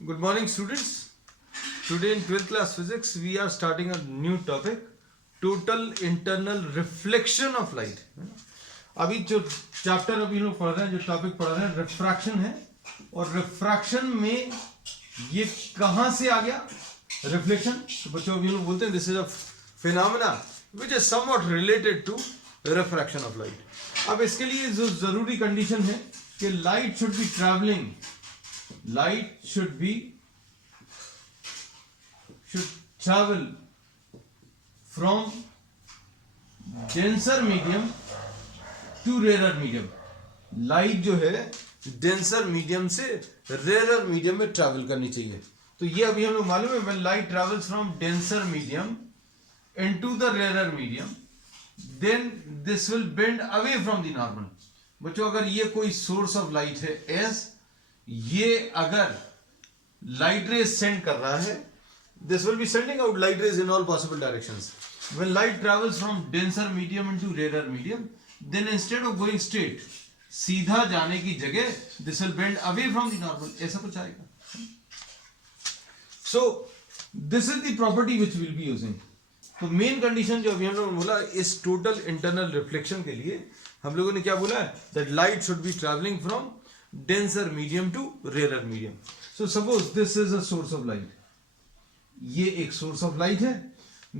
Good morning, students. Today in 12th class physics, we are starting a new topic, total internal reflection of light. अभी जो chapter अभी लोग पढ़ रहे हैं, जो टॉपिक पढ़ रहे हैं, रिफ्रैक्शन है. और रिफ्रैक्शन में ये कहां से आ गया रिफ्लेक्शन? तो बच्चों अभी लोग बोलते हैं this is a phenomena which is somewhat related to refraction of light. अब इसके लिए जो जरूरी कंडीशन है कि light should be travelling, light should travel from denser medium to rarer medium. Light जो है डेंसर मीडियम से रेयर मीडियम में ट्रैवल करनी चाहिए. तो ये अभी हम लोग मालूम है, when light travels from denser medium into the rarer medium, then this will bend away from the normal. बच्चों अगर ये कोई सोर्स ऑफ लाइट है एस, ये अगर लाइट रेज सेंड कर रहा है, this will be sending out light rays in all possible directions. When light travels from denser medium into rare medium, then instead of going straight, सीधा जाने की जगह this will bend away from the normal, ऐसा कुछ आएगा. So this is the property which will be using. तो main condition जो अभी हम लोगों ने बोला इस टोटल इंटरनल रिफ्लेक्शन के लिए, हम लोगों ने क्या बोला है, that light should be travelling from denser medium to rarer medium. So suppose this is a source of light. ये एक source of light है.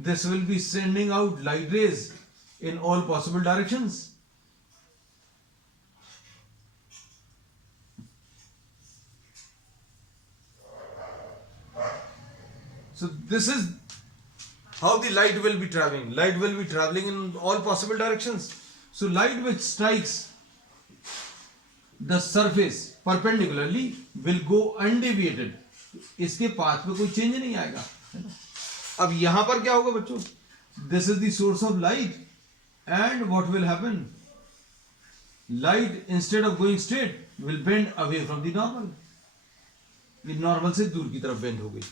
This will be sending out light rays in all possible directions. So this is how the light will be traveling. Light will be traveling in all possible directions. So light which strikes the surface perpendicularly will go undeviated. इसके path पे कोई change नहीं आएगा, है ना. अब यहां पर क्या होगा बच्चों, this is the source of light and what will happen, light instead of going straight will bend away from the normal. ये नॉर्मल से दूर की तरफ बेंड हो गई.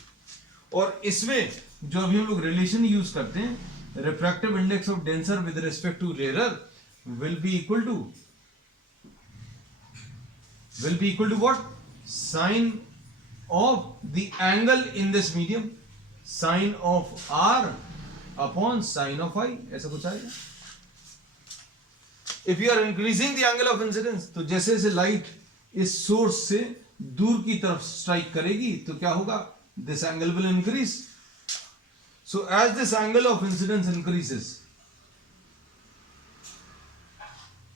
और इसमें जो अभी हम लोग रिलेशन यूज करते हैं, refractive index of denser with respect to rarer will be equal to what? Sine of the angle in this medium, sine of r upon sine of I, ऐसा कुछ आएगा. If you are increasing the angle of incidence, तो जैसे जैसे light इस source से दूर की तरफ स्ट्राइक करेगी तो क्या होगा, this angle will increase. So as this angle of incidence increases,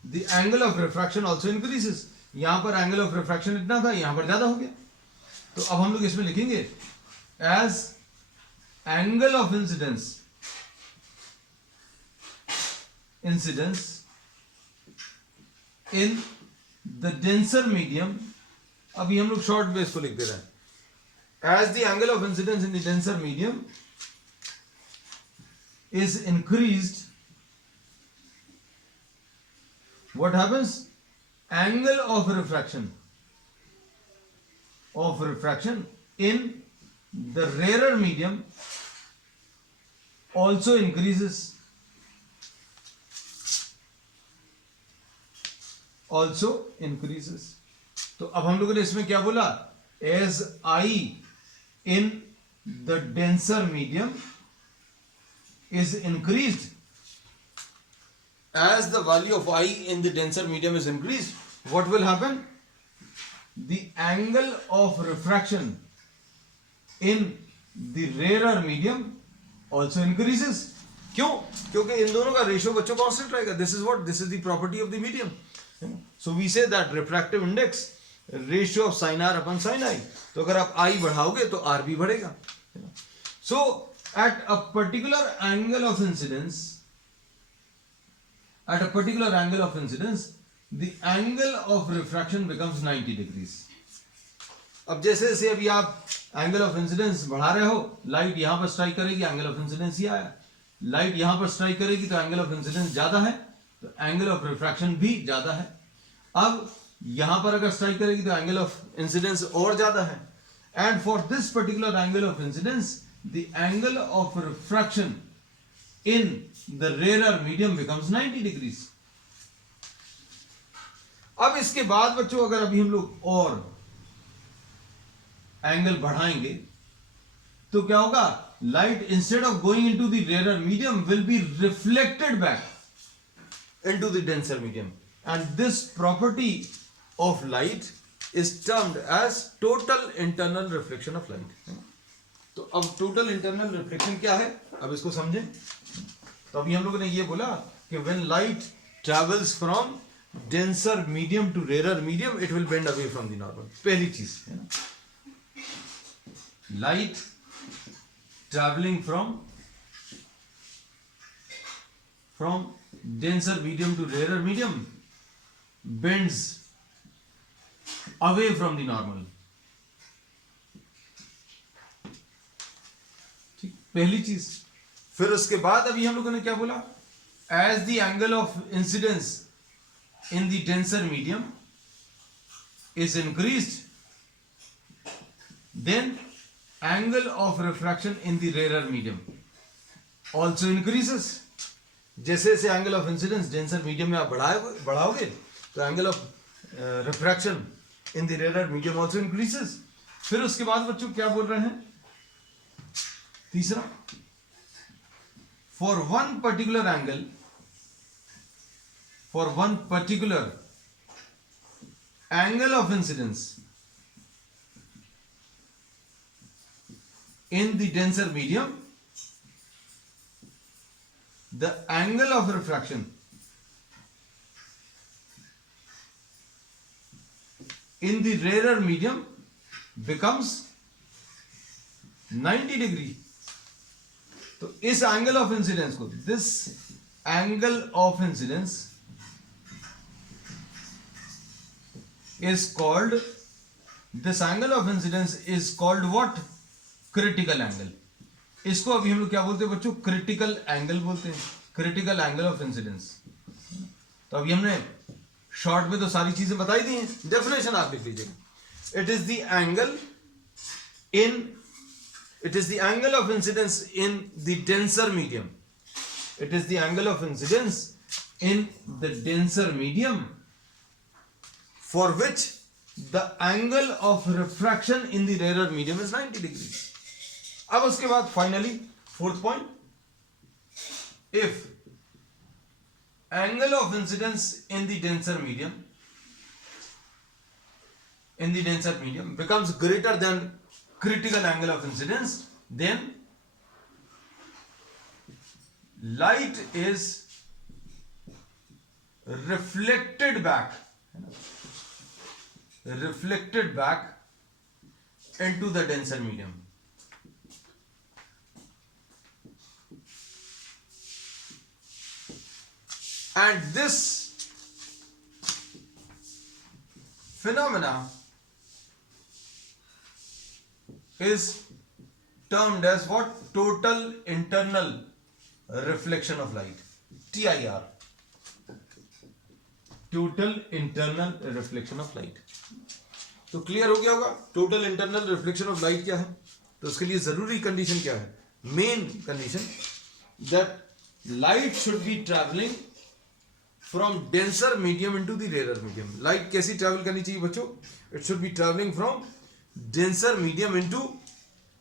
the angle of refraction also increases. यहां पर एंगल ऑफ रिफ्रैक्शन इतना था, यहां पर ज्यादा हो गया. तो अब हम लोग इसमें लिखेंगे as angle of incidence in the denser medium. अभी हम लोग शॉर्ट बेस को लिख दे रहे हैं. As the angle of incidence in the denser medium is increased, what happens, angle of refraction in the rarer medium also increases. तो अब हम लोगों ने इसमें क्या बोला, as I in the denser medium is increased, as the value of I in the denser medium is increased, what will happen, the angle of refraction in the rarer medium also increases. क्यों? क्योंकि इन दोनों का ratio बच्चों constant रहेगा. This is the property of the medium. So we say that refractive index ratio of sine R upon sine I. तो अगर आप I बढ़ाओगे तो आर भी बढ़ेगा. So at a particular angle of incidence, at a particular angle of incidence, the angle of refraction becomes 90 degrees. अब जैसे जैसे अभी आप एंगल ऑफ इंसिडेंस बढ़ा रहे हो, लाइट यहां पर स्ट्राइक करेगी, एंगल ऑफ इंसिडेंस ही आया. लाइट यहां पर स्ट्राइक करेगी तो एंगल ऑफ इंसिडेंस ज्यादा है, तो एंगल ऑफ रिफ्रैक्शन भी ज्यादा है. अब यहां पर अगर स्ट्राइक करेगी तो एंगल ऑफ इंसिडेंस और ज्यादा है. And for this particular angle of incidence, the angle of refraction in the rarer medium becomes 90 degrees. अब इसके बाद बच्चों अगर अभी हम लोग और एंगल बढ़ाएंगे तो क्या होगा, light instead of going into the rare medium will be reflected back into the denser medium, and this property of light is termed as total internal reflection of light. तो अब टोटल इंटरनल रिफ्लेक्शन क्या है, अब इसको समझें। तो अभी हम लोगों ने ये बोला कि when light travels from denser medium to rare medium it will bend away from the normal. पहली चीज है ना, light travelling from denser medium to rare medium bends away from the normal. ठीक, पहली चीज। फिर उसके बाद अभी हम लोगों ने क्या बोला, as the angle of incidence in the denser medium is increased then angle of refraction in the rare medium also increases. जैसे जैसे angle of incidence denser medium में आप बढ़ाओगे तो angle of refraction in the rare medium also increases. फिर उसके बाद बच्चों क्या बोल रहे हैं, तीसरा, for one particular angle, for one particular angle of incidence in the denser medium, the angle of refraction in the rarer medium becomes 90 degree। तो इस एंगल ऑफ इंसिडेंस को, this angle of incidence is called, this angle of incidence is called what, critical angle. इसको अभी हम लोग क्या बोलते हैं बच्चों, क्रिटिकल एंगल बोलते हैं, क्रिटिकल एंगल ऑफ इंसिडेंस। तो अभी हमने शॉर्ट में तो सारी चीजें बताई दी हैं, डेफिनेशन आप लिख लीजिएगा। It is the angle in, it is the angle of incidence in the denser medium, it is the angle of incidence in the denser medium for which the angle of refraction in the rarer medium is 90 degrees। अब उसके बाद finally fourth point, if angle of incidence in the denser medium becomes greater than critical angle of incidence, then light is reflected back into the denser medium, and this phenomena is termed as what, total internal reflection of light, TIR, total internal reflection of light। तो clear हो गया होगा total internal reflection of light क्या है। तो उसके लिए जरूरी कंडीशन क्या है, main condition, that light should be travelling from denser medium into the rare medium. Light कैसी ट्रैवल करनी चाहिए बच्चों, it should be travelling from denser medium into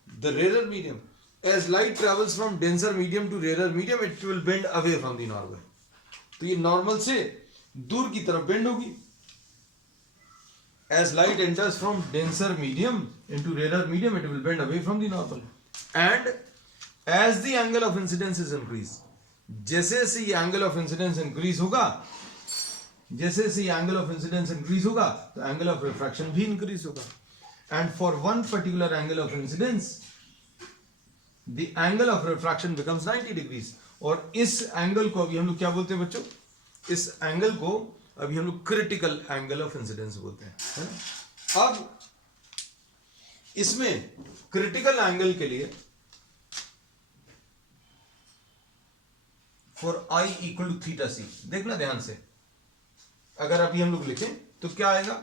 the rarer medium। as light travels from denser medium to rarer medium it will bend away from the normal। तो ये normal से दूर की तरफ बेंड होगी। as light enters from denser medium into rarer medium it will bend away from the normal, and as the angle of incidence is increased, जैसे जैसे ये एंगल ऑफ इंसिडेंस इंक्रीज होगा, जैसे जैसे ये एंगल ऑफ इंसिडेंस इंक्रीज होगा तो angle of refraction भी इंक्रीज होगा। And for one particular angle of incidence, the angle of refraction becomes 90 degrees। और इस एंगल को अभी हम लोग क्या बोलते हैं बच्चों, इस एंगल को अभी हम लोग क्रिटिकल एंगल ऑफ इंसिडेंस बोलते हैं, है ना। अब इसमें क्रिटिकल एंगल के लिए for I equal to theta C, देखना ध्यान से, अगर अभी हम लोग लिखें तो क्या आएगा,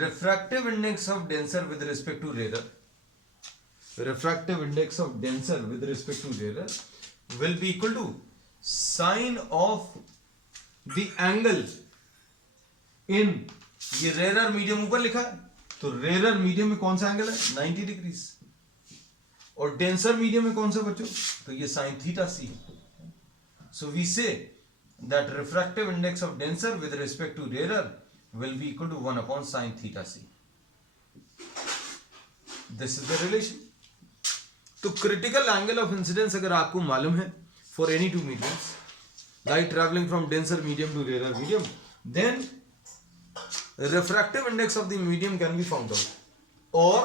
refractive index of denser with respect to rarer, refractive index of denser with respect to rarer will be equal to sine of the angle in, ये rarer medium ऊपर लिखा है तो रेरर मीडियम में कौन सा एंगल है 90 डिग्रीज, और डेंसर मीडियम में कौन सा बच्चों, तो ये sine theta c. So we say that refractive index of denser with respect to rarer will be equal to 1 upon sine theta c. This is the relation. तो critical angle of incidence अगर आपको मालूम है for any two mediums, light traveling from denser medium to rarer medium, then refractive index of the medium can be found out, or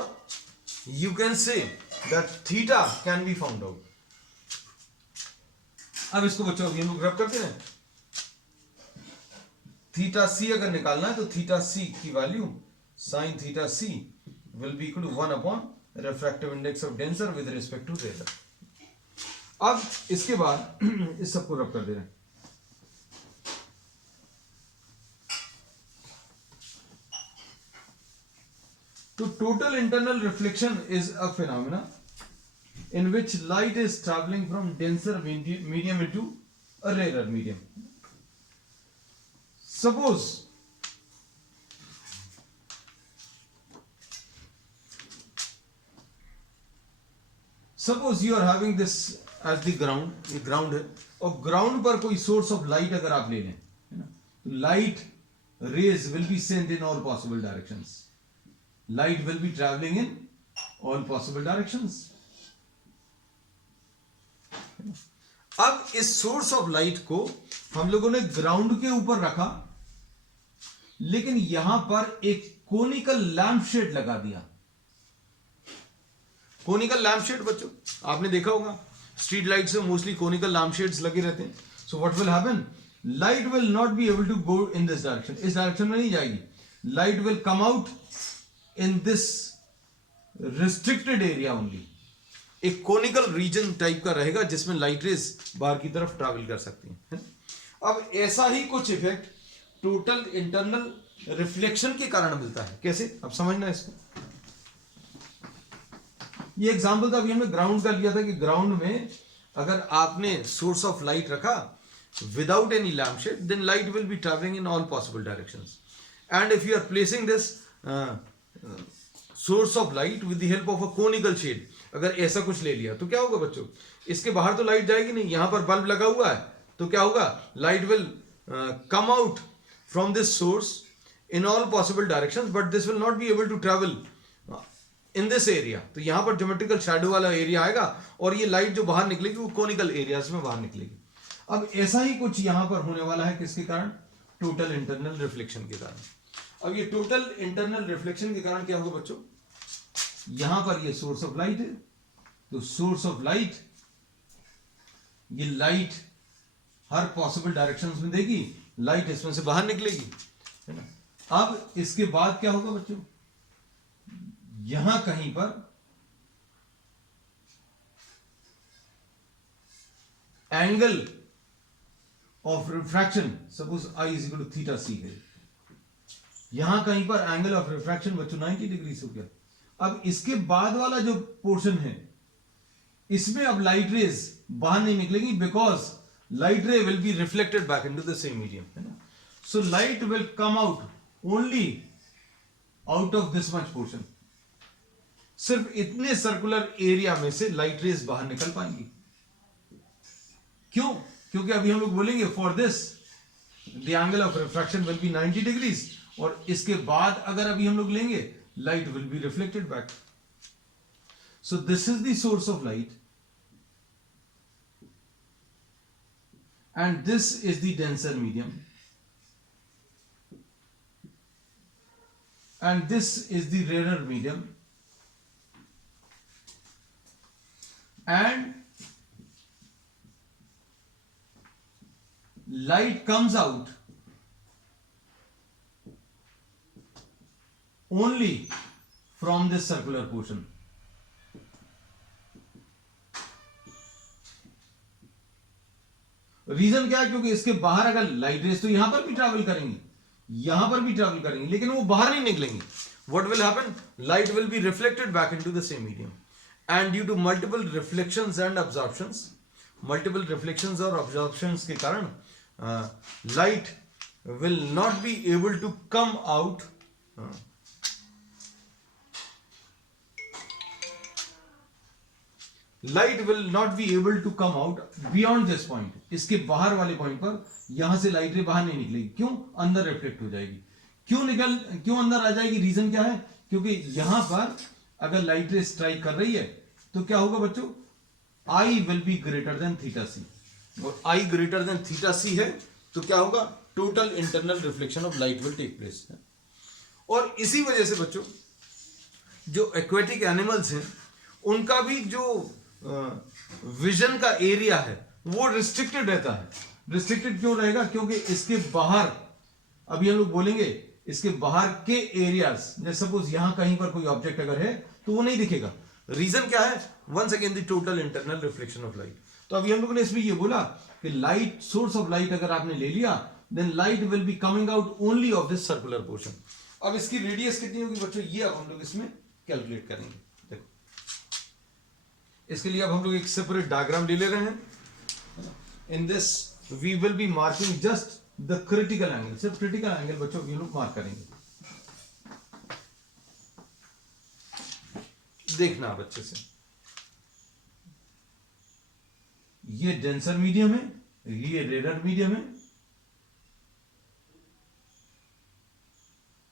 you can say that theta can be found out. अब इसको बच्चों हम लोग रब करते हैं, theta सी अगर निकालना है तो थीटा सी की value sine theta C will be equal to 1 upon refractive index of denser with respect to rare. अब इसके बाद इस सबको रब कर दे रहे हैं। तो total internal reflection is a phenomena in which light is traveling from denser medium into a rarer medium. Suppose you are having this as the ground, ये ground है, और ground पर कोई source of light अगर आप ले लें, है ना, तो light rays will be sent in all possible directions. Light will be traveling in all possible directions. अब इस सोर्स ऑफ लाइट को हम लोगों ने ग्राउंड के ऊपर रखा, लेकिन यहां पर एक कोनिकल लैंप शेड लगा दिया। कोनिकल लैंप शेड बच्चों आपने देखा होगा, स्ट्रीट लाइट से मोस्टली कोनिकल लैंप शेड्स लगे रहते हैं। So what will happen, light will not be able to go in this direction, इस डायरेक्शन में नहीं जाएगी। Light will come out in this restricted area only. एक कोनिकल रीजन टाइप का रहेगा जिसमें लाइट रेज बाहर की तरफ ट्रैवल कर सकती हैं। अब ऐसा ही कुछ इफेक्ट टोटल इंटरनल रिफ्लेक्शन के कारण मिलता है। कैसे, अब समझना इसको। ये एग्जांपल था अभी हमने ग्राउंड का लिया था कि ग्राउंड में अगर आपने सोर्स ऑफ लाइट रखा without any lamp shade, then light will be travelling in all possible directions. And if you are placing this source of light with the help of a conical shade, अगर ऐसा कुछ ले लिया तो क्या होगा बच्चों, इसके बाहर तो लाइट जाएगी नहीं, यहां पर बल्ब लगा हुआ है, तो क्या होगा, light will come out from this source in all possible directions, but this will not be able to travel in this area. तो यहां पर ज्योमेट्रिकल शैडो वाला एरिया आएगा और ये लाइट जो बाहर निकलेगी वो कोनिकल एरियाज में बाहर निकलेगी। अब ऐसा ही कुछ यहां पर होने वाला है, किसके कारण, टोटल इंटरनल रिफ्लेक्शन के कारण। अब ये टोटल इंटरनल रिफ्लेक्शन के कारण क्या होगा बच्चों, यहां पर ये सोर्स ऑफ लाइट है, तो सोर्स ऑफ लाइट, ये लाइट हर पॉसिबल डायरेक्शंस में देगी, लाइट इसमें से बाहर निकलेगी, है ना। अब इसके बाद क्या होगा बच्चों, यहां कहीं पर angle of refraction, suppose I is equal to theta C है, यहां कहीं पर एंगल ऑफ रिफ्रैक्शन बच्चों 90 डिग्री हो गया। अब इसके बाद वाला जो पोर्शन है, इसमें अब लाइट रेज बाहर नहीं निकलेगी, बिकॉज लाइट रे will be reflected back into the same medium, है ना। So light will come out only out of this much portion. सिर्फ इतने सर्कुलर एरिया में से लाइट रेज बाहर निकल पाएंगी। क्यों, क्योंकि अभी हम लोग बोलेंगे for this the angle of refraction will be 90 degrees, और इसके बाद अगर अभी हम लोग लेंगे, light will be reflected back. So this is the source of light, and this is the denser medium, and this is the rarer medium, and light comes out only from this circular portion. Reason क्या है, क्योंकि इसके बाहर अगर light raise तो यहां पर भी ट्रैवल करेंगी, यहां पर भी ट्रैवल करेंगी, लेकिन वो बाहर नहीं निकलेंगी। What will happen, light will be reflected back into the same medium, and due to multiple reflections and absorptions, multiple reflections और अब्जॉर्प्शंस के कारण light will not be able to come out light will not be able to come out beyond this point, इसके बाहर वाले point पर यहां से light रे बाहर नहीं निकलेगी। क्यों? अंदर रिफ्लेक्ट हो जाएगी। क्यों अंदर आ जाएगी? रीजन क्या है? क्योंकि यहां पर अगर लाइट रे स्ट्राइक कर रही है तो क्या होगा बच्चों? I will be greater than theta C, और I greater than theta C है तो क्या होगा? Total internal reflection of light will take place. और इसी वजह से बच्चों जो एक्वेटिक एनिमल्स हैं उनका भी जो विजन का एरिया है वो रिस्ट्रिक्टेड रहता है। रिस्ट्रिक्टेड क्यों रहेगा? क्योंकि इसके बाहर, अभी हम लोग बोलेंगे, इसके बाहर के एरियाज, जैसे सपोज यहां कहीं पर कोई ऑब्जेक्ट अगर है तो वो नहीं दिखेगा। रीजन क्या है? Once again the total internal reflection of light. तो अभी हम लोगों ने इसमें ये बोला कि लाइट, सोर्स ऑफ लाइट अगर आपने ले लिया, then light will be coming out only of this circular portion. अब इसकी रेडियस कितनी होगी बच्चों? ये अब हम लोग इसमें कैलकुलेट करेंगे। देखो, इसके लिए अब हम लोग एक सेपरेट डायग्राम ले ले रहे हैं। In this we will be marking just the critical angle. सिर्फ क्रिटिकल एंगल बच्चों ये लोग मार्क करेंगे। देखना आप अच्छे से, ये डेंसर मीडियम है, ये रेयर मीडियम है।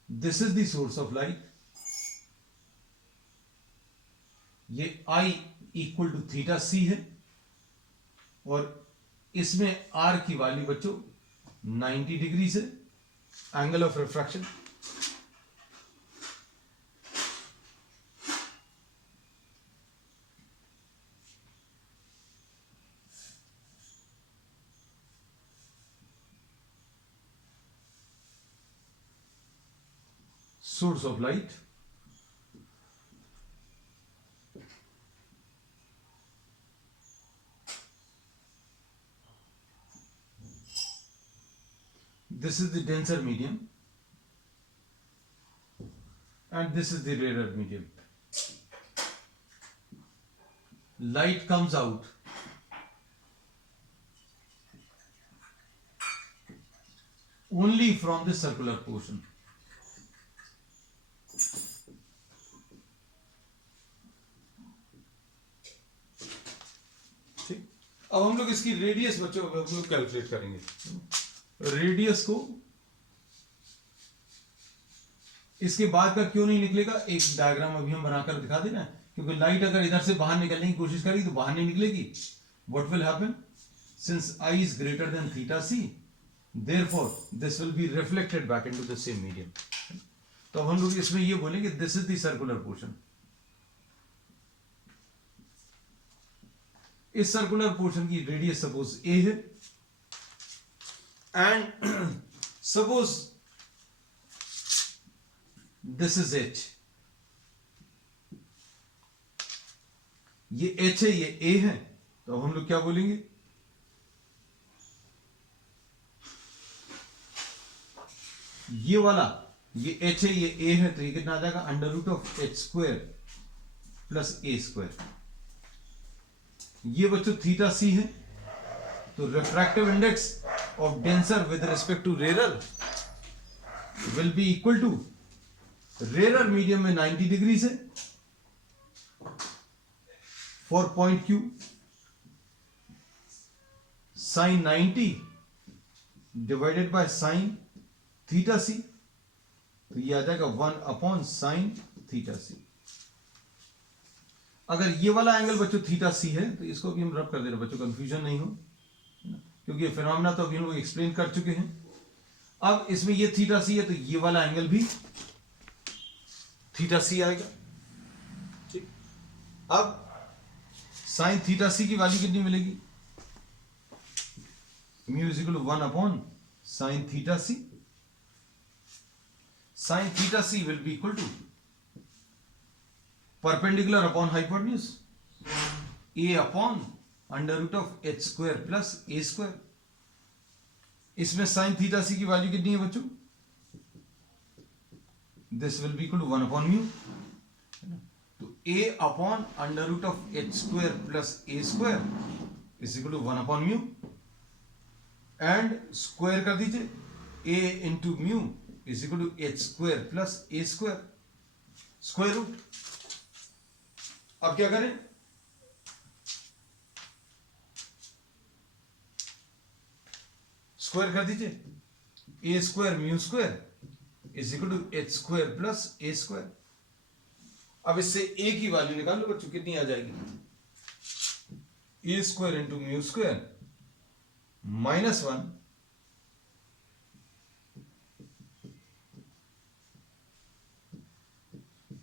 This is the source of light. ये I equal to theta C है, और इसमें R की वैल्यू बच्चों 90 डिग्री से angle of refraction. Source of light, this is the denser medium and this is the rarer medium. Light comes out only from the circular portion. ठीक, अब हम लोग इसकी रेडियस बच्चों हम लोग कैलकुलेट करेंगे। रेडियस को इसके बाद का क्यों नहीं निकलेगा, एक डायग्राम अभी हम बनाकर दिखा देना, क्योंकि लाइट अगर इधर से बाहर निकलने की कोशिश करेगी तो बाहर नहीं निकलेगी। What will happen? Since i is greater than theta c, therefore this will be reflected back into the same medium. तो अब हम लोग इसमें ये बोलेंगे this is the circular portion. इस सर्कुलर पोर्शन की रेडियस सपोज ए है, and suppose this is h, ये h है, ये a है, तो अब हम लोग क्या बोलेंगे? ये वाला, ये h है, ये a है, तो ये कितना आ जाएगा? Under root of h square plus a square. ये बच्चों थीटा c है, तो refractive index of denser with respect to rarer will be equal to, rarer medium में 90 डिग्री से for point Q, sin 90 divided by sin theta c, तो ये आ जाएगा 1 upon sin theta c। अगर ये वाला एंगल बच्चों थीटा सी है तो इसको भी हम रब कर दे रहे बच्चों, कंफ्यूजन नहीं हो, क्योंकि ये फिनोमेना तो अभी हम लोग एक्सप्लेन कर चुके हैं। अब इसमें ये थीटा सी है तो ये वाला एंगल भी थीटा सी आएगा। ठीक, अब साइन थीटा सी की वैल्यू कितनी मिलेगी? Mu is equal to 1 upon sine theta C. Sine theta C will be equal to perpendicular upon hypotenuse A upon under root of H square plus A square. इसमें sine theta सी की value कितनी है बच्चों? This will be equal to 1 upon mu, तो A upon under root of H square plus A square is equal to 1 upon mu, and square कर दीजिए, A into mu is equal to H square plus A square, square root. अब क्या करें? Square कर दीजिए, A square mu square is equal to H square plus A square. अब इससे ए की वैल्यू निकाल लो बच्चों, कितनी आ जाएगी, A square into mu square minus 1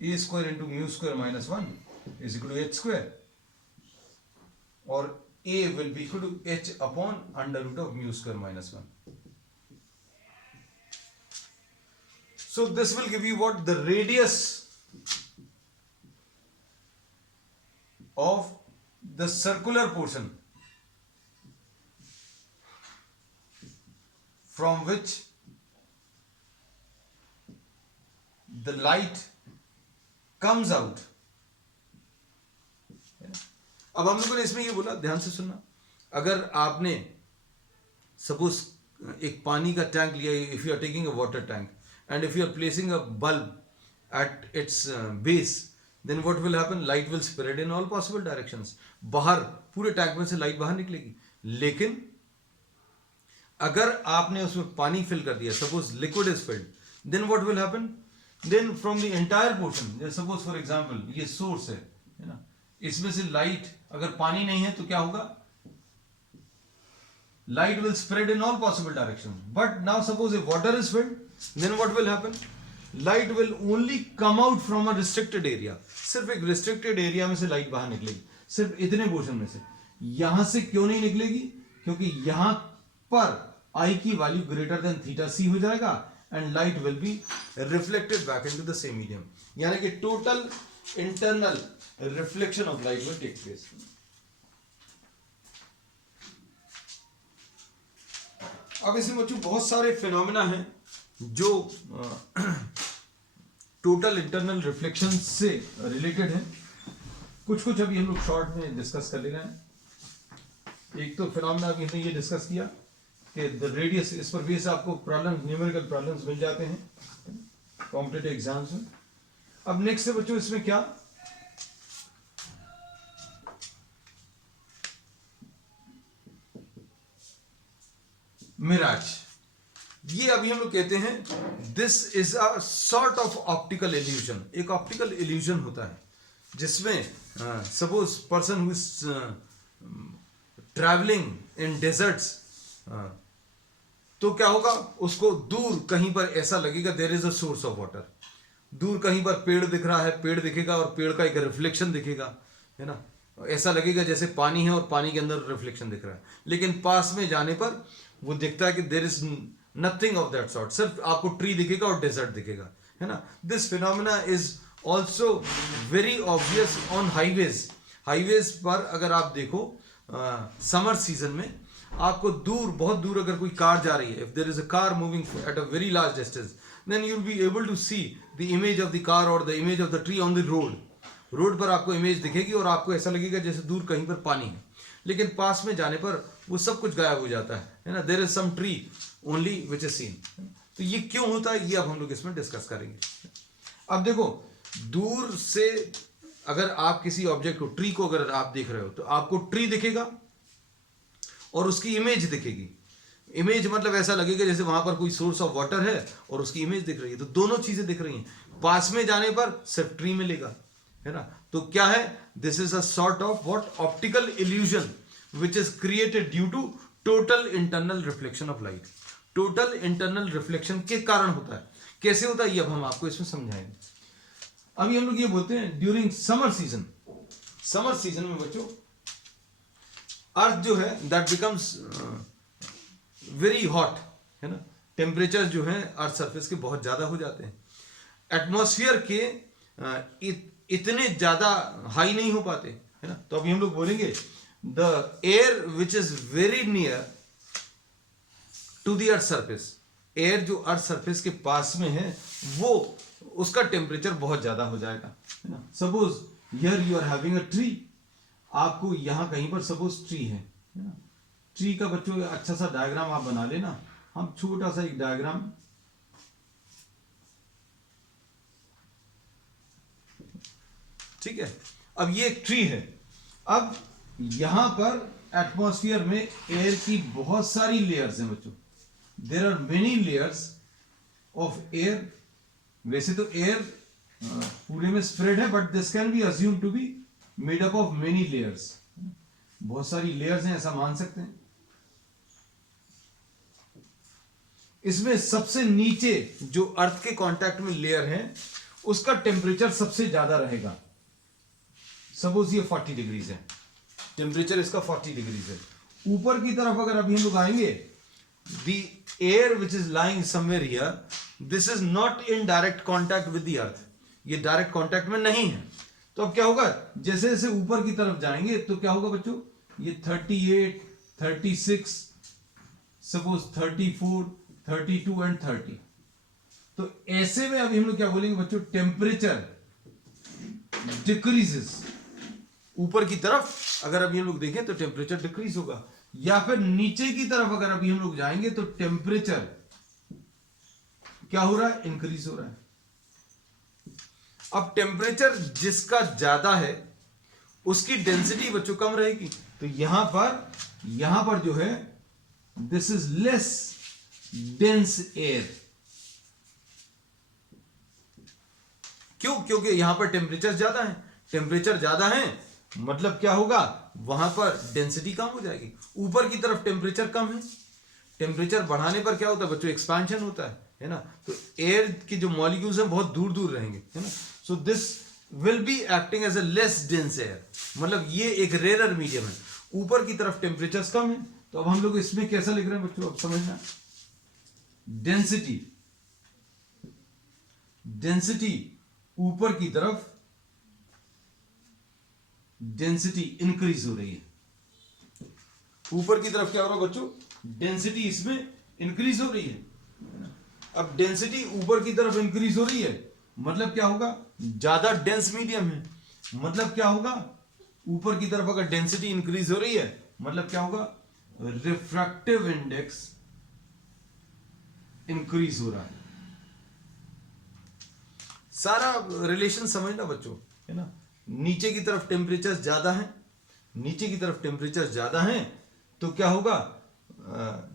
A square into mu square minus 1 is equal to H square, और a will be equal to h upon under root of mu square minus 1. So this will give you what, the radius of the circular portion from which the light comes out. अब हम लोगों ने इसमें ये बोला, ध्यान से सुनना, अगर आपने सपोज एक पानी का टैंक लिया, if you are taking a water tank and if you are placing a bulb at its base, then what will happen, light will spread in all possible directions, बाहर पूरे टैंक में से light बाहर निकलेगी। लेकिन अगर आपने उसमें पानी फिल कर दिया, suppose liquid is filled, then what will happen, then from the entire portion, suppose for example ये सोर्स है ना, इसमें से लाइट, अगर पानी नहीं है तो क्या होगा, light will spread in all possible directions. But now suppose if water is filled, then what will happen, light will only come out from a restricted area, सिर्फ एक रिस्ट्रिक्टेड एरिया में से लाइट बाहर निकलेगी, सिर्फ इतने पोर्शन में से। यहां से क्यों नहीं निकलेगी, क्योंकि यहां पर आई की value greater than theta c हो जाएगा and light will be reflected back into the same medium, यानी कि total internal reflection of light will take place. अब इसमें बच्चों बहुत सारे फिनोमेना हैं जो टोटल इंटरनल रिफ्लेक्शन से रिलेटेड है, कुछ कुछ अभी हम लोग शॉर्ट में डिस्कस कर ले रहे हैं। एक तो फिनोमेना अभी हमने ये डिस्कस किया कि द रेडियस, इस पर बेस आपको प्रॉब्लम, न्यूमेरिकल प्रॉब्लम्स मिल जाते हैं कॉम्पिटिटिव एग्जाम्स में। अब नेक्स्ट है बच्चों इसमें क्या, मिराज। ये अभी हम लोग कहते हैं this is a sort of optical illusion. एक ऑप्टिकल इल्यूजन होता है जिसमें suppose person who is travelling in deserts, तो क्या होगा, उसको दूर कहीं पर ऐसा लगेगा there is a source of water, दूर कहीं पर पेड़ दिख रहा है, पेड़ दिखेगा और पेड़ का एक रिफ्लेक्शन दिखेगा, है ना, ऐसा लगेगा जैसे पानी है और पानी के अंदर रिफ्लेक्शन दिख रहा है। लेकिन पास में जाने पर वो दिखता है कि there is nothing of that sort, सिर्फ आपको ट्री दिखेगा और डेजर्ट दिखेगा, है ना। This phenomena is also very obvious on highways. Highways पर अगर आप देखो समर सीजन में आपको दूर, बहुत दूर अगर कोई कार जा रही है, if there is a car moving at a very large distance, then you will be able to see the image of the car और the image of the tree on the road. Road पर आपको image दिखेगी और आपको ऐसा लगेगा जैसे दूर कहीं पर पानी है, लेकिन पास में जाने पर वो सब कुछ गायब हो जाता है ना, there is some tree only which is seen. तो ये क्यों होता है, ये अब हम लोग इसमें डिस्कस करेंगे। अब देखो, दूर से अगर आप किसी ऑब्जेक्ट को, ट्री को अगर आप देख रहे हो, तो आपको ट्री दिखेगा और उसकी इमेज दिखेगी। इमेज मतलब ऐसा लगेगा जैसे वहां पर कोई सोर्स ऑफ वाटर है और उसकी इमेज दिख रही है, तो दोनों चीजें दिख रही हैं। पास में जाने पर सिर्फ ट्री मिलेगा, है ना। तो क्या है, this is a sort of what, optical illusion which is created due to total internal reflection of light. Total internal reflection के कारण होता है। कैसे होता है ये अब हम आपको इसमें समझाएंगे। अभी हम लोग ये बोलते हैं during summer season, summer season में बच्चों अर्थ जो है दैट बिकम्स वेरी हॉट, है ना, टेम्परेचर जो है अर्थ सरफेस के बहुत ज्यादा हो जाते हैं, एटमॉस्फेयर के इतने ज्यादा हाई नहीं हो पाते, है ना। तो अभी हम लोग बोलेंगे the air which is very near to the earth surface, air जो अर्थ सरफेस के पास में है वो, उसका टेम्परेचर बहुत ज्यादा हो जाएगा, है ना। Suppose here you are having a tree, आपको यहां कहीं पर सपोज ट्री है ना, ट्री का बच्चों अच्छा सा डायग्राम आप बना लेना। हम छोटा सा एक डायग्राम, ठीक है। अब ये एक ट्री है, अब यहां पर एटमॉस्फेयर में एयर की बहुत सारी लेयर्स हैं बच्चों, there are many layers of air, वैसे तो एयर पूरे में स्प्रेड है, but this can be assumed to be made up of many layers, बहुत सारी लेयर्स हैं, ऐसा मान सकते हैं। इसमें सबसे नीचे जो अर्थ के कांटेक्ट में लेयर है उसका टेम्परेचर सबसे ज्यादा रहेगा। सपोज ये 40 डिग्रीज है, टेम्परेचर इसका 40 डिग्रीज है। ऊपर की तरफ अगर अभी हम लोग आएंगे, the air which is lying somewhere here, this is not in direct contact with the earth, ये डायरेक्ट कॉन्टैक्ट में नहीं है। तो अब क्या होगा, जैसे जैसे ऊपर की तरफ जाएंगे तो क्या होगा बच्चों, ये 38, 36, सपोज 34, 32 एंड 30। तो ऐसे में अभी हम लोग क्या बोलेंगे बच्चों, टेम्परेचर डिक्रीजेस। ऊपर की तरफ अगर अभी हम लोग देखें तो टेम्परेचर डिक्रीज होगा, या फिर नीचे की तरफ अगर अभी हम लोग जाएंगे तो टेम्परेचर क्या हो रहा है, इंक्रीज हो रहा है। अब टेम्परेचर जिसका ज्यादा है उसकी डेंसिटी बच्चों कम रहेगी। तो यहां पर जो है, this is less dense air. क्यों? क्योंकि यहां पर टेम्परेचर ज्यादा है। टेम्परेचर ज्यादा है मतलब क्या होगा, वहां पर डेंसिटी कम हो जाएगी। ऊपर की तरफ टेम्परेचर कम है, टेम्परेचर बढ़ाने पर क्या होता है बच्चों, एक्सपेंशन होता है ना। तो एयर की जो मॉलिक्यूल्स हैं बहुत दूर दूर रहेंगे, है ना। So this will be acting as a less dense air, मतलब ये एक रेयर मीडियम है। ऊपर की तरफ टेम्परेचर कम है, तो अब हम लोग इसमें कैसा लिख रहे हैं बच्चों, अब समझना। डेंसिटी ऊपर की तरफ डेंसिटी इंक्रीज हो रही है। ऊपर की तरफ क्या हो रहा है बच्चों, डेंसिटी इसमें इंक्रीज हो रही है। अब डेंसिटी ऊपर की तरफ इंक्रीज हो रही है मतलब क्या होगा, ज्यादा डेंस मीडियम है, मतलब क्या होगा, ऊपर की तरफ अगर डेंसिटी इंक्रीज हो रही है मतलब क्या होगा, रिफ्रैक्टिव इंडेक्स इंक्रीज हो रहा है। सारा रिलेशन समझना बच्चों, है ना। नीचे की तरफ टेम्परेचर ज्यादा है, नीचे की तरफ टेम्परेचर ज्यादा है तो क्या होगा,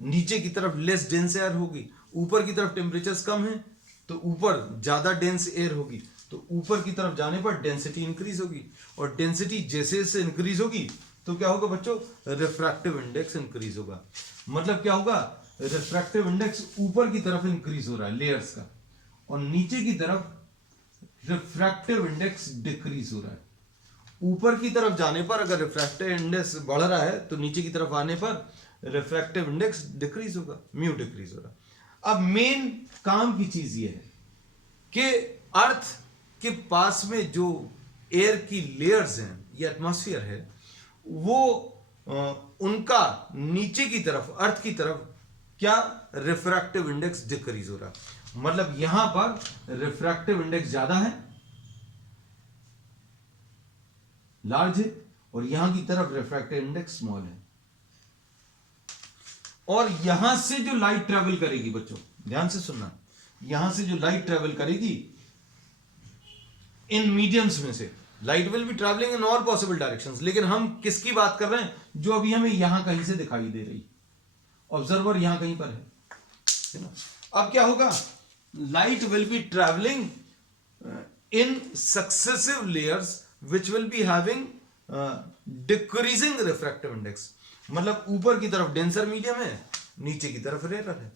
नीचे की तरफ लेस डेंस एयर होगी। ऊपर की तरफ टेम्परेचर कम है तो ऊपर ज्यादा डेंस एयर होगी। तो ऊपर की तरफ जाने पर डेंसिटी इंक्रीज होगी, और डेंसिटी जैसे जैसे इंक्रीज होगी तो क्या होगा बच्चों, रिफ्रैक्टिव इंडेक्स इंक्रीज होगा। मतलब क्या होगा, रिफ्रैक्टिव इंडेक्स ऊपर की तरफ इंक्रीज हो रहा है लेयर्स का, और नीचे की तरफ रिफ्रैक्टिव इंडेक्स डिक्रीज हो रहा है। ऊपर की तरफ जाने पर अगर रिफ्रैक्टिव इंडेक्स बढ़ रहा है तो नीचे की तरफ आने पर रिफ्रैक्टिव इंडेक्स डिक्रीज होगा, म्यू डिक्रीज हो रहा। अब मेन काम की चीज ये है कि अर्थ के पास में जो एयर की लेयर्स हैं या एटमॉस्फेयर है, वो उनका नीचे की तरफ, अर्थ की तरफ क्या, रिफ्रैक्टिव इंडेक्स डिक्रीज हो रहा है। मतलब यहां पर रिफ्रैक्टिव इंडेक्स ज्यादा है, लार्ज है, और यहां की तरफ रिफ्रैक्टिव इंडेक्स स्मॉल है। और यहां से जो लाइट ट्रेवल करेगी बच्चों, ध्यान से सुनना, यहां से जो लाइट ट्रेवल करेगी इन मीडियम्स में से, light will B travelling in all possible directions, लेकिन हम किसकी बात कर रहे हैं, जो अभी हमें यहां कहीं से दिखाई दे रही, ऑब्जर्वर यहां कहीं पर है ना। अब क्या होगा, light will B travelling in successive layers which will be having decreasing refractive index. मतलब ऊपर की तरफ डेंसर मीडियम है, नीचे की तरफ रेयर है।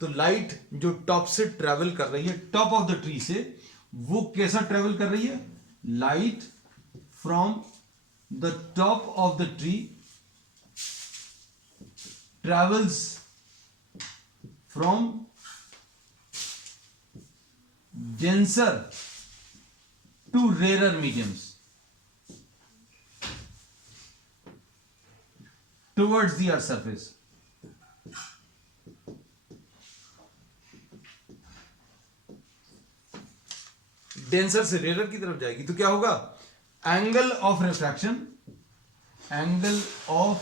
तो लाइट जो टॉप से ट्रेवल कर रही है, टॉप ऑफ द ट्री से, वो कैसा ट्रेवल कर रही है, light from the top of the tree travels from denser to rarer mediums towards the earth surface. Denser से रेयर की तरफ जाएगी तो क्या होगा, angle of refraction, angle of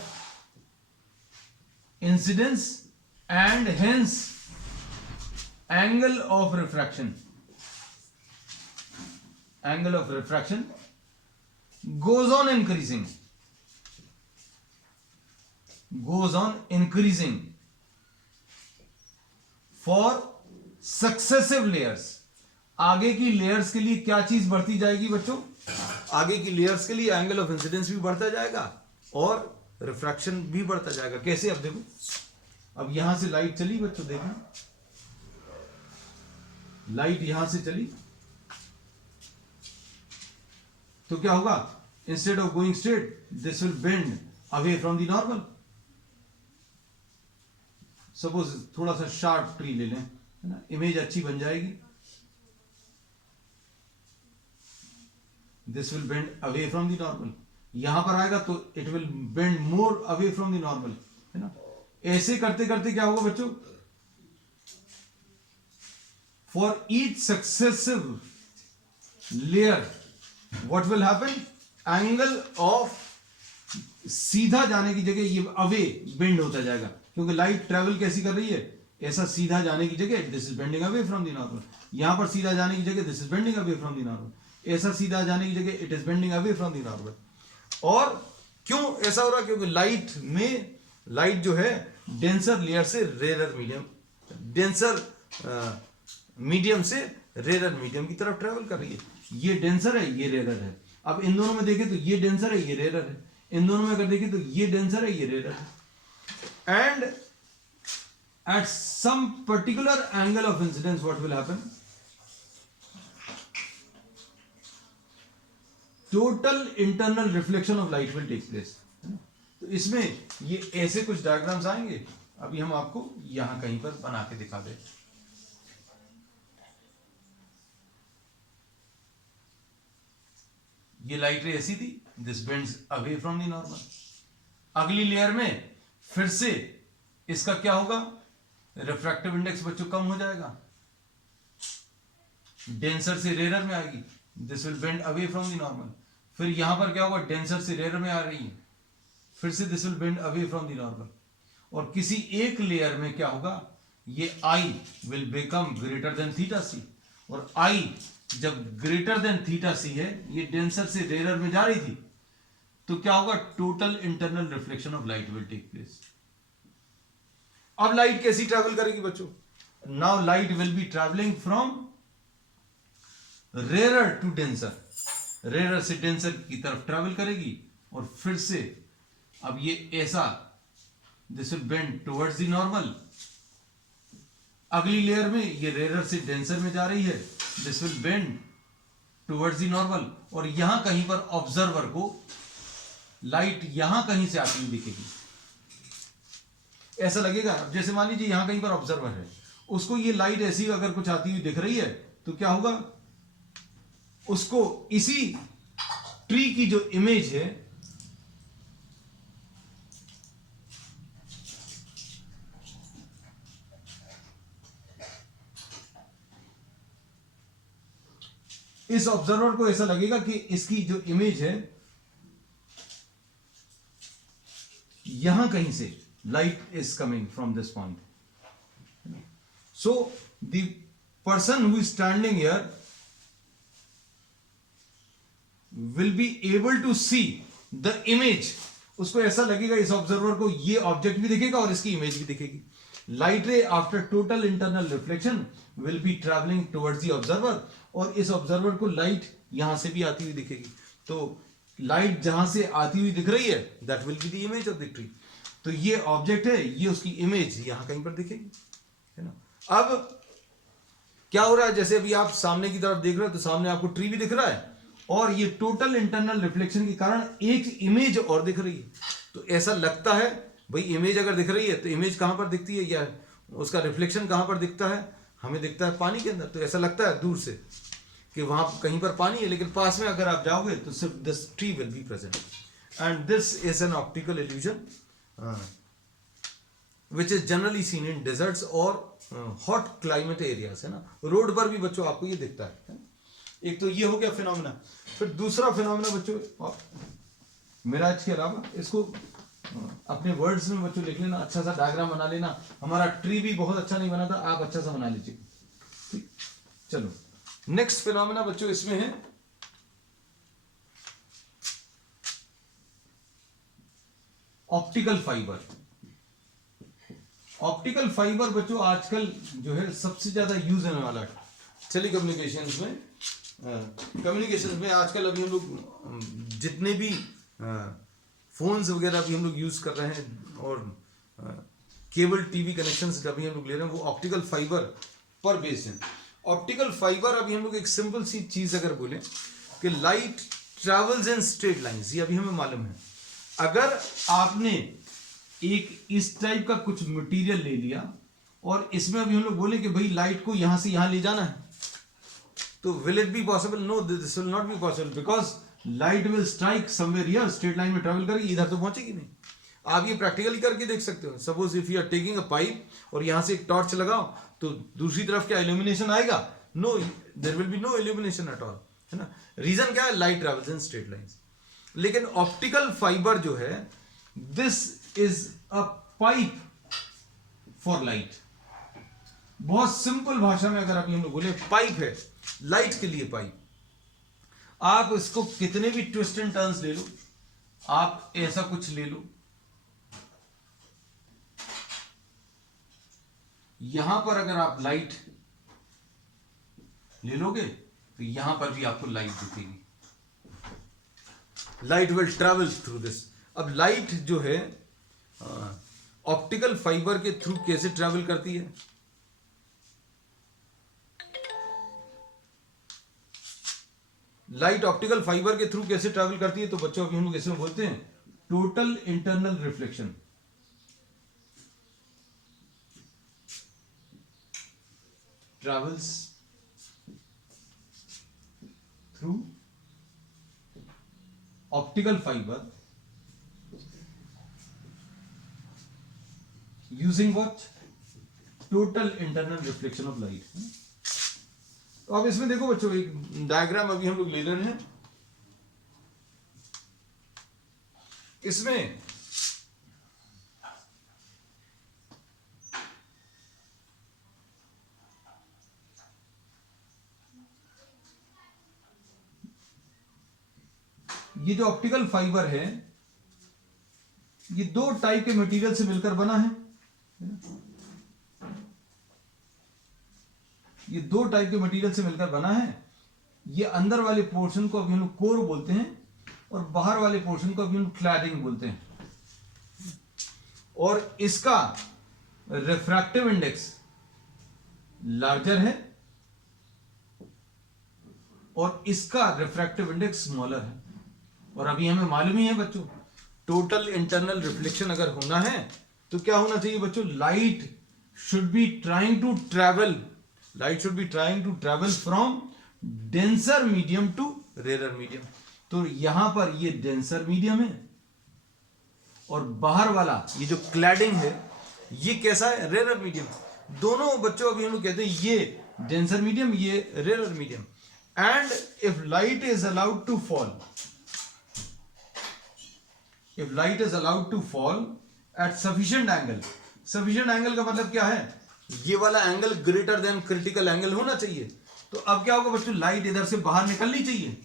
incidence and hence angle of refraction, angle of refraction goes on increasing for successive layers, आगे की layers के लिए क्या चीज बढ़ती जाएगी बच्चों, आगे की लेयर्स के लिए एंगल ऑफ इंसिडेंस भी बढ़ता जाएगा और रिफ्रैक्शन भी बढ़ता जाएगा। कैसे, अब देखो, अब यहां से लाइट चली बच्चों, देखो लाइट यहां से चली तो क्या होगा, instead of going straight this will bend away from the normal. Suppose थोड़ा सा शार्प ट्री ले लें, है ना, इमेज अच्छी बन जाएगी। This will bend away from the normal, यहां पर आएगा तो it will bend more away from the normal, है ना। ऐसे करते करते क्या होगा बच्चों, for each successive layer what will happen, angle of सीधा जाने की जगह ये अवे बेंड होता जाएगा, क्योंकि लाइट ट्रेवल कैसी कर रही है, ऐसा सीधा जाने की जगह this is bending away from the normal, यहां पर सीधा जाने की जगह this is bending away from the normal, ऐसा सीधा जाने की जगह it is bending away from the normal. और क्यों ऐसा हो रहा है, क्योंकि लाइट में, लाइट जो है डेंसर लेयर से रेरर मीडियम, डेंसर मीडियम से रेरर मीडियम की तरफ ट्रेवल कर रही है। ये डेंसर है, ये रेरर है। अब इन दोनों में देखें तो ये डेंसर है, ये रेरर है। इन दोनों में अगर देखें तो ये डेंसर है, ये रेरर है। And at some particular angle of incidence what will happen, total internal reflection of light will take place. तो इसमें ये ऐसे कुछ डायग्राम्स आएंगे, अभी हम आपको यहां कहीं पर बना के दिखा दें। ये लाइट रे ऐसी थी, this bends away from the normal. अगली लेयर में फिर से इसका क्या होगा, रिफ्रैक्टिव इंडेक्स बच्चों कम हो जाएगा, डेंसर से रेरर में आएगी, this will bend away from the normal. फिर यहां पर क्या होगा, डेंसर से रेरर में आ रही है, फिर से this will bend away from the normal. और किसी एक लेयर में क्या होगा, ये I will become greater than theta C, और आई जब ग्रेटर देन थीटा सी है, ये डेंसर से रेरर में जा रही थी, तो क्या होगा, total internal reflection of light will take place. अब लाइट कैसी ट्रैवल करेगी बच्चों, now light will be travelling from rarer to denser, rarer से डेंसर की तरफ ट्रैवल करेगी, और फिर से अब ये ऐसा, this will bend towards the normal. अगली लेयर में ये रेरर से डेंसर में जा रही है, this will bend towards the normal. और यहां कहीं पर ऑब्जर्वर को लाइट यहां कहीं से आती हुई दिखेगी, ऐसा लगेगा। अब जैसे मान लीजिए यहां कहीं पर ऑब्जर्वर है, उसको ये लाइट ऐसी अगर कुछ आती हुई दिख रही है, तो क्या होगा, उसको इसी ट्री की जो इमेज है, इस ऑब्जर्वर को ऐसा लगेगा कि इसकी जो इमेज है, यहां कहीं से light is coming from this point. So the person who is standing here will be able to see the image. उसको ऐसा लगेगा, इस ऑब्जर्वर को ये ऑब्जेक्ट भी दिखेगा और इसकी इमेज भी दिखेगी। लाइट रे after total internal reflection will be travelling towards the observer, और इस ऑब्जर्वर को लाइट यहां से भी आती हुई दिखेगी। तो लाइट जहां से आती हुई दिख रही है, that will be the image of the tree. तो ये ऑब्जेक्ट है, ये उसकी इमेज यहां कहीं पर दिखेगी, है ना। अब क्या हो रहा है, जैसे अभी आप सामने की तरफ देख रहे हो, तो सामने आपको ट्री भी दिख रहा है, और ये टोटल इंटरनल रिफ्लेक्शन के कारण एक इमेज और दिख रही है। तो ऐसा लगता है भाई, इमेज अगर दिख रही है तो इमेज कहां पर दिखती है, या उसका रिफ्लेक्शन कहां पर दिखता है, हमें दिखता है पानी के अंदर। तो ऐसा लगता है दूर से कि वहां कहीं पर पानी है, लेकिन पास में अगर आप जाओगे तो सिर्फ this tree will be present. And this is an optical illusion which is generally seen in desserts और हॉट क्लाइमेट एरियाज, है ना। रोड पर भी बच्चों आपको ये दिखता है। एक तो ये हो गया फिनोमेना। फिर दूसरा फिनोमेना बच्चों, मिराज के अलावा, इसको अपने वर्ड्स में बच्चों लिख लेना, अच्छा सा डायग्राम बना लेना। हमारा ट्री भी बहुत अच्छा नहीं बना था, आप अच्छा सा बना लीजिए, ठीक। चलो नेक्स्ट फिनोमेना बच्चों इसमें है ऑप्टिकल फाइबर। ऑप्टिकल फाइबर बच्चों आजकल जो है सबसे ज्यादा यूज होने वाला टेलीकम्युनिकेशंस में। कम्युनिकेशंस में आजकल अभी हम लोग जितने भी फोन्स वगैरह अभी हम लोग यूज कर रहे हैं और केबल टीवी कनेक्शंस अभी हम लोग ले रहे हैं वो ऑप्टिकल फाइबर पर बेस्ड है। ऑप्टिकल फाइबर अभी हम लोग एक सिंपल सी चीज अगर बोले कि light travels in straight lines, ये अभी हमें मालूम है। अगर आपने एक इस टाइप का कुछ मटेरियल ले लिया और इसमें अभी हम लोग बोले कि भाई लाइट को यहां से यहां ले जाना है, तो will it be possible? No, this will not be possible, because light will strike somewhere here, straight line में ट्रेवल करेगी, इधर तो पहुंचेगी नहीं। आप ये प्रैक्टिकली करके देख सकते हो। Suppose if you are taking a pipe और यहां से एक टॉर्च लगाओ तो दूसरी तरफ क्या इल्यूमिनेशन आएगा? No, there will be no illumination at all, है ना। रीजन क्या है? Light travels in straight lines. लेकिन ऑप्टिकल फाइबर जो है, this is a pipe for light. बहुत सिंपल भाषा में अगर अभी हम लोग बोले, पाइप है, लाइट के लिए पाइप। आप इसको कितने भी ट्विस्ट एंड टर्न्स ले लो, आप ऐसा कुछ ले लो, यहां पर अगर आप लाइट ले लोगे तो यहां पर भी आपको लाइट दिखेगी। Light will travel through this. अब लाइट जो है ऑप्टिकल फाइबर के थ्रू कैसे ट्रेवल करती है? लाइट ऑप्टिकल फाइबर के थ्रू कैसे ट्रैवल करती है? तो बच्चों अभी हम लोग इसमें बोलते हैं total internal reflection. Travels through optical fibre using what? Total internal reflection of light. तो अब इसमें देखो बच्चों, एक डायग्राम अभी हम लोग ले रहे हैं। इसमें ये जो ऑप्टिकल फाइबर है, ये दो टाइप के मटेरियल से मिलकर बना है। ये दो टाइप के मटेरियल से मिलकर बना है। ये अंदर वाले पोर्शन को अभी हम लोग कोर बोलते हैं और बाहर वाले पोर्शन को अभी हम लोग क्लैडिंग बोलते हैं। और इसका रिफ्रैक्टिव इंडेक्स लार्जर है और इसका रिफ्रैक्टिव इंडेक्स स्मॉलर है। और अभी हमें मालूम ही है बच्चों, टोटल इंटरनल रिफ्लेक्शन अगर होना है तो क्या होना चाहिए बच्चों? Light should be trying to travel, light should be trying to travel from denser medium to rare medium. तो यहां पर ये डेंसर मीडियम है और बाहर वाला ये जो क्लैडिंग है ये कैसा है? Rare medium. दोनों बच्चों अभी हम लोग कहते हैं ये डेंसर मीडियम, ये rare medium. And if light is allowed to fall, if light is allowed to fall at sufficient angle, sufficient angle का मतलब क्या है? ये वाला angle greater than critical angle होना चाहिए। तो अब क्या होगा बच्चों? लाइट इधर से बाहर निकलनी चाहिए,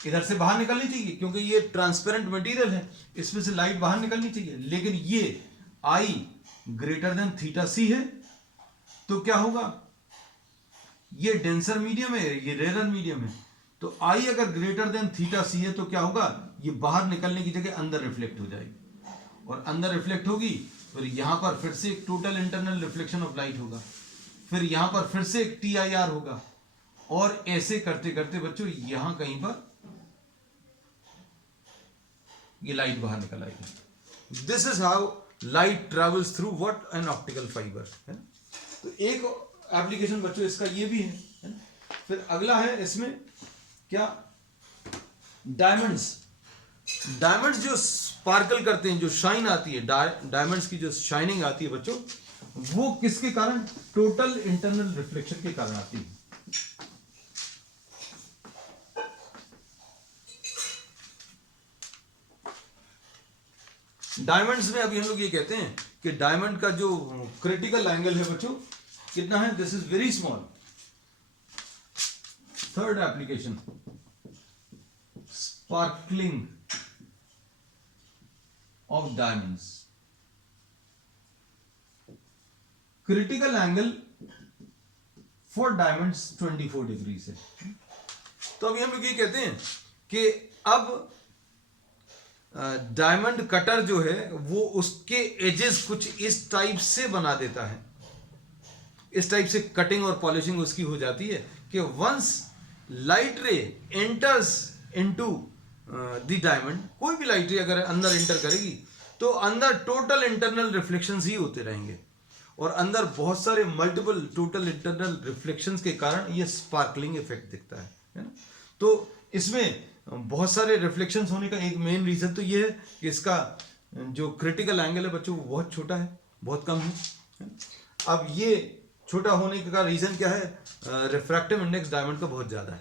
इधर से बाहर निकलनी चाहिए, क्योंकि ये ट्रांसपेरेंट मटेरियल है, इसमें से लाइट बाहर निकलनी चाहिए। लेकिन ये आई ग्रेटर देन थीटा सी है, तो क्या होगा? ये डेंसर मीडियम है, ये रेयर मीडियम है। तो आई अगर ग्रेटर देन थीटा सी है तो क्या होगा? ये बाहर निकलने की जगह अंदर रिफ्लेक्ट हो जाएगी, और अंदर रिफ्लेक्ट होगी फिर यहां पर फिर से एक total internal reflection of light होगा, फिर यहां पर फिर से एक TIR होगा, और ऐसे करते करते बच्चों यहां कहीं पर ये लाइट बाहर निकल आएगी। This is how light travels through what? An optical fibre है। तो एक एप्लीकेशन बच्चों इसका ये भी है। फिर अगला है इसमें क्या? डायमंड्स। डायमंड्स जो स्पार्कल करते हैं, जो शाइन आती है, डायमंड्स की जो शाइनिंग आती है बच्चों, वो किसके कारण? टोटल इंटरनल रिफ्लेक्शन के कारण आती है। डायमंड्स में अभी हम लोग ये कहते हैं कि डायमंड का जो क्रिटिकल एंगल है बच्चों कितना है? This is very small. Third application, sparkling of diamonds। Critical angle for diamonds 24 degree है। तो अभी हम लोग ये कहते हैं कि अब डायमंड कटर जो है वो उसके एजेस कुछ इस टाइप से बना देता है, इस टाइप से कटिंग और पॉलिशिंग उसकी हो जाती है कि once light ray enters into the diamond, कोई भी लाइट रे अगर अंदर एंटर करेगी तो अंदर टोटल इंटरनल रिफ्लेक्शंस ही होते रहेंगे, और अंदर बहुत सारे मल्टीपल टोटल इंटरनल रिफ्लेक्शंस के कारण ये स्पार्कलिंग इफेक्ट दिखता है ना। तो इसमें बहुत सारे रिफ्लेक्शंस होने का एक मेन रीजन तो ये है कि इसका जो क्रिटिकल एंगल है बच्चों वो बहुत छोटा है, बहुत कम है। अब ये छोटा होने का रीजन क्या है, रिफ्रैक्टिव इंडेक्स डायमंड का बहुत ज्यादा है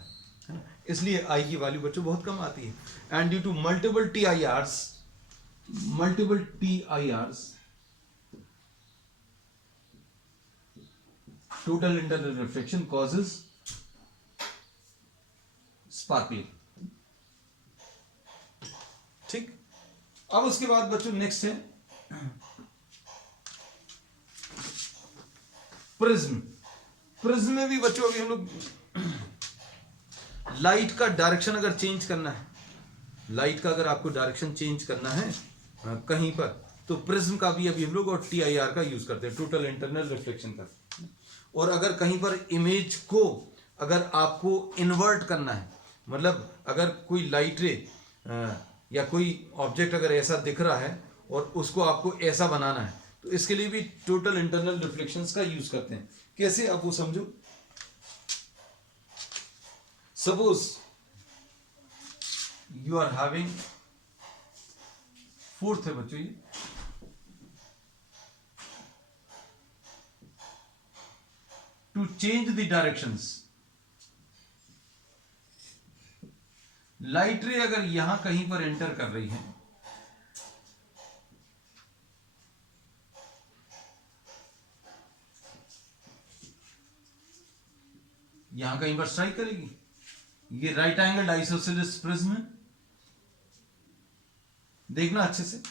ना, इसलिए आई की वैल्यू बच्चों बहुत कम आती है। And due to multiple T I Rs total internal reflection causes sparkling। ठीक, अब उसके बाद बच्चों नेक्स्ट है प्रिज्म। प्रिज्म में भी बच्चों अभी हम लोग लाइट का डायरेक्शन अगर चेंज करना है, लाइट का अगर आपको डायरेक्शन चेंज करना है कहीं पर, तो प्रिज्म का भी अभी हम लोग और TIR का यूज करते हैं, टोटल इंटरनल रिफ्लेक्शन का। और अगर कहीं पर इमेज को अगर आपको इन्वर्ट करना है, मतलब अगर कोई लाइट रे या कोई ऑब्जेक्ट अगर ऐसा दिख रहा है और उसको आपको ऐसा बनाना है, तो इसके लिए भी टोटल इंटरनल रिफ्लेक्शंस का यूज करते हैं। कैसे, आप वो समझो। Suppose you are having, fourth है बच्चों ये, to change the directions, light ray अगर यहां कहीं पर एंटर कर रही है, यहां कहीं पर स्ट्राइक करेगी, ये राइट एंगल आइसोसेलेस प्रिज्म है, देखना अच्छे से।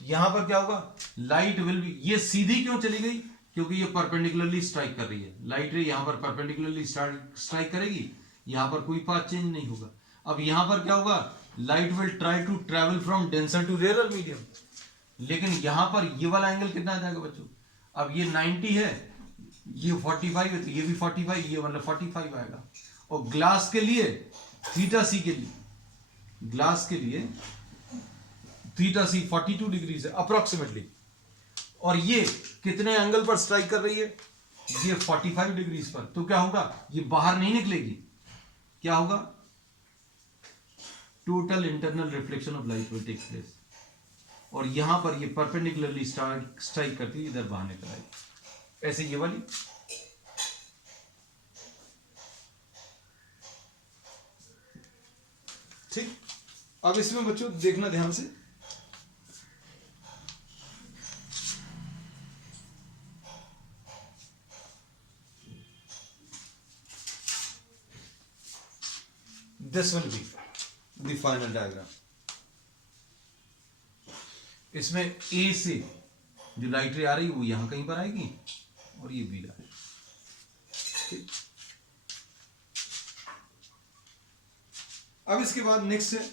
यहां पर क्या होगा, लाइट विल बी, ये सीधी क्यों चली गई, क्योंकि ये परपेंडिकुलरली स्ट्राइक कर रही है। लाइट रे यहां पर परपेंडिकुलरली स्ट्राइक करेगी, यहां पर कोई पाथ चेंज नहीं होगा। अब यहां पर क्या होगा, light will try to travel from denser to rare medium, लेकिन यहां पर ये वाला एंगल कितना आ जाएगा बच्चों, अब ये 90 है, ये 45 है, तो ये भी 45, ये मतलब 45 आएगा। और ग्लास के लिए थीटा सी के लिए, ग्लास के लिए थीटा सी 42 डिग्री है अप्रोक्सीमेटली, और ये कितने एंगल पर स्ट्राइक कर रही है, ये 45 डिग्री पर। तो क्या होगा, ये बाहर नहीं निकलेगी, क्या होगा, total internal reflection of light will take place, और यहां पर ये परपेंडिकुलरली स्ट्राइक करती है, इधर बाहर निकल आएगी, ऐसे ये वाली। ठीक, अब इसमें बच्चों देखना ध्यान से, this will be the final diagram. इसमें ए से जो लाइट रे आ रही है वो यहां कहीं पर आएगी, और ये बी लाइट। ठीक, अब इसके बाद नेक्स्ट है,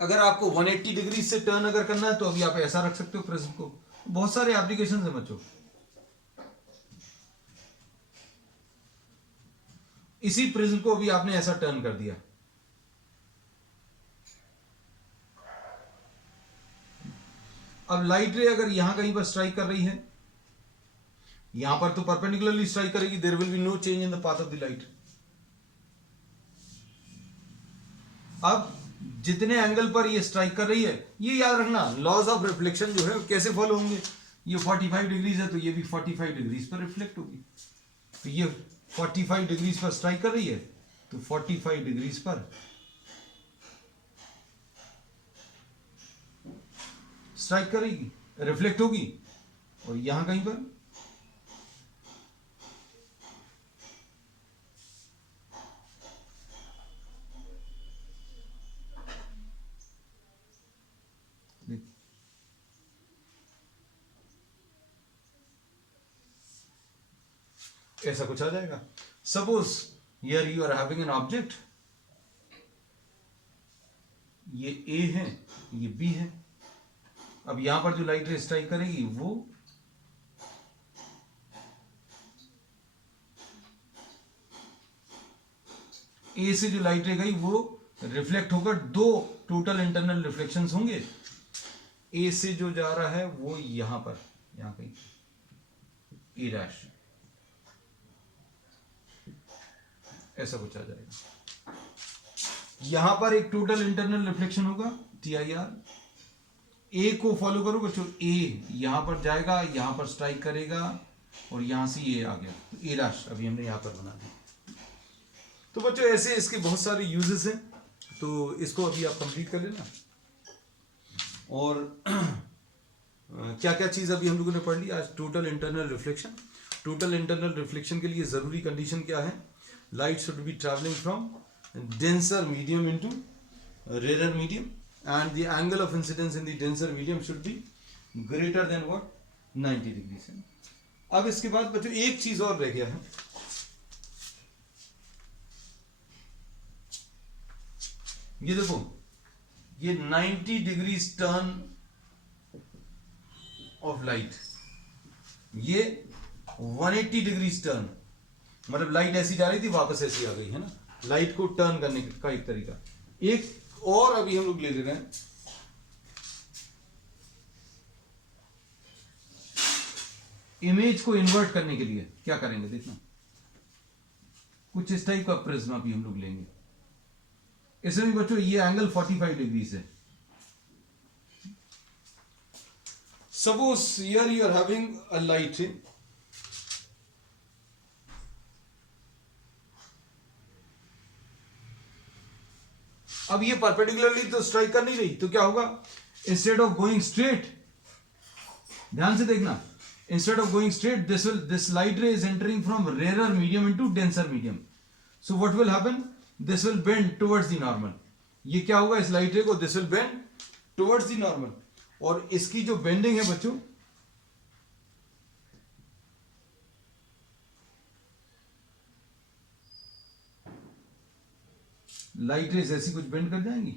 अगर आपको 180 डिग्री से टर्न अगर करना है तो अभी आप ऐसा रख सकते हो प्रिज्म को, बहुत सारे एप्लीकेशन है बच्चों। इसी प्रिज्म को भी आपने ऐसा टर्न कर दिया, अब लाइट रे अगर यहां कहीं पर स्ट्राइक कर रही है, यहां पर तो परपेंडिकुलरली स्ट्राइक करेगी, there will be no change in the path of the light. अब जितने एंगल पर ये स्ट्राइक कर रही है, ये याद रखना, लॉज ऑफ रिफ्लेक्शन जो है कैसे फॉलो होंगे, ये 45 डिग्रीज है तो ये भी 45 डिग्रीज पर रिफ्लेक्ट होगी, तो ये 45 डिग्रीज पर स्ट्राइक कर रही है, तो 45 डिग्रीज पर स्ट्राइक करेगी, रिफ्लेक्ट होगी, और यहां कहीं पर ऐसा कुछ आ जाएगा। Suppose here you are having an object, ये ए है, ये बी है। अब यहां पर जो लाइट रे स्ट्राइक करेगी वो ए से जो लाइट रे गई वो रिफ्लेक्ट होकर दो टोटल इंटरनल रिफ्लेक्शंस होंगे। ए से जो जा रहा है वो यहां पर, यहां कहीं ए डैश, ऐसा कुछ आ जाएगा। यहां पर एक टोटल इंटरनल रिफ्लेक्शन होगा TIR। ए को फॉलो करो बच्चों, ए यहां पर जाएगा, यहां पर स्ट्राइक करेगा और यहां से ये आ गया तो ए डैश अभी हमने यहां पर बना दिया। तो बच्चों ऐसे इसके बहुत सारे यूजेस हैं, तो इसको अभी आप कंप्लीट कर लेना। और क्या क्या चीज अभी हम लोगों ने पढ़ ली आज। Total internal reflection, total internal reflection के लिए जरूरी कंडीशन क्या है, light should be travelling from denser medium into rare medium and the angle of incidence in the denser medium should be greater than what 90 degrees है। अब इसके बाद बच्चों एक चीज और रह गया है, ये देखो ये 90 डिग्रीज टर्न ऑफ लाइट, ये 180 डिग्रीज टर्न, मतलब लाइट ऐसी जा रही थी वापस ऐसी आ गई है ना, लाइट को टर्न करने का एक तरीका। एक और अभी हम लोग ले ले रहे हैं, इमेज को इन्वर्ट करने के लिए क्या करेंगे देखना, कुछ इस टाइप का प्रिज्म अभी हम लोग लेंगे। इसमें भी बच्चों ये एंगल 45 डिग्री है। Suppose here you are having a light, अब ये परपेंडिकुलरली तो स्ट्राइक कर नहीं रही, तो क्या होगा, इंस्टेड ऑफ गोइंग स्ट्रेट, ध्यान से देखना, instead of going straight this light ray is entering from rare medium into denser medium. So what will happen, this will bend towards the normal. ये क्या होगा इस लाइट रे को, this will bend towards the normal. और इसकी जो bending है बच्चों, लाइट रेज ऐसी कुछ बेंड कर जाएंगी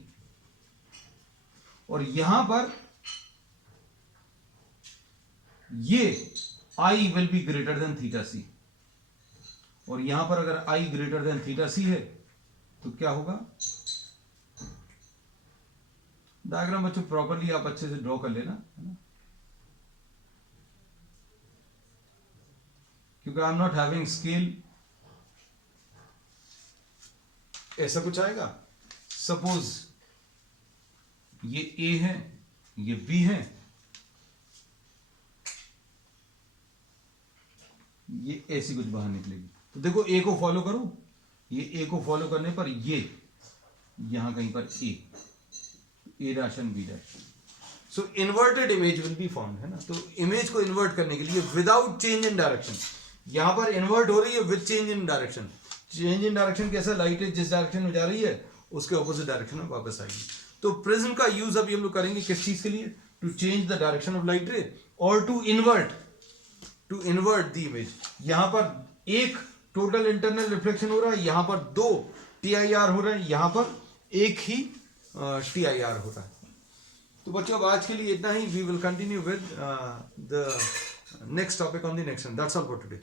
और यहां पर ये I will be greater than theta C, और यहां पर अगर I greater than theta C है तो क्या होगा, डायग्राम बच्चों प्रॉपरली आप अच्छे से ड्रॉ कर लेना है ना, क्योंकि I am not having scale. ऐसा कुछ आएगा, सपोज ये ए है, ये बी है, ये ऐसी कुछ बाहर निकलेगी। तो देखो ए को फॉलो करो, ये ए को फॉलो करने पर ये यहां कहीं पर A dash and B dash, so inverted image will be formed, है ना। तो इमेज को इन्वर्ट करने के लिए विदाउट चेंज इन डायरेक्शन, यहां पर इन्वर्ट हो रही है with change in direction. Change in direction कैसा, लाइट जिस डायरेक्शन में जा रही है उसके ऑपोजिट डायरेक्शन में वापस आएगी। तो प्रिज्म का यूज अभी हम लोग करेंगे किस चीज के लिए, to change the direction of light ray और टू इन्वर्ट द इमेज। यहां पर एक टोटल इंटरनल रिफ्लेक्शन हो रहा है, यहां पर दो TIR हो रहा है, यहां पर एक ही TIR हो रहा है। तो बच्चों अब आज के लिए इतना ही, we will continue with the next topic on the next one. That's all for today.